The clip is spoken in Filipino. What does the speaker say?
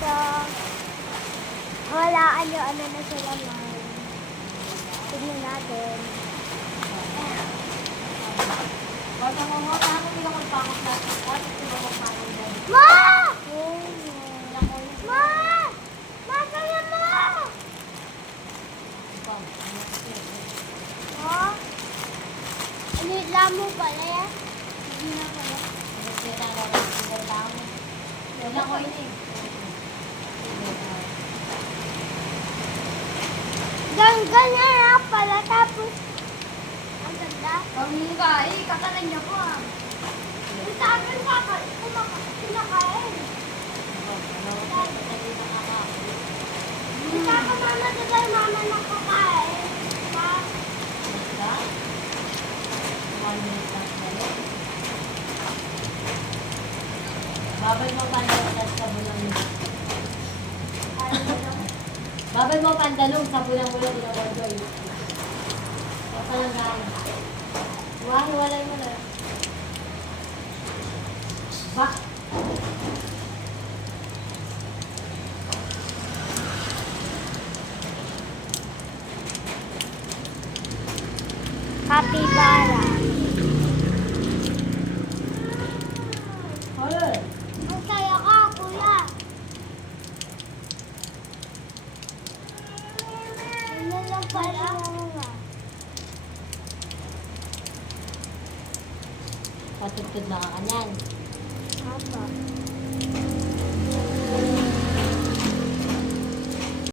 So, wala ano na sila man. Tignan natin. Bata mo mo, saan mo bilang magpakot lahat ng pot? Ito ba magpakot dyan? Ma! Ma! Masaya mo! Oh? Anila mo pala yan? Hindi na pala. Wala ko yun eh. Ganyan na pala. Tapos, ang ganda. Kami ka eh, katalan niya po ah. Sa akin kumakain. Isa ka mama, sabay mama nakakain. Ma? Babay mo pandalong sa bulang mo. Babay mo pandalong sa bulang-bulang na bordoy. Papalangan. Walay mo na. Ba? Kapibara. Hoy! Ang saya ka, kuya. Ano lang pala? Patutod na ka kanyan. Apa?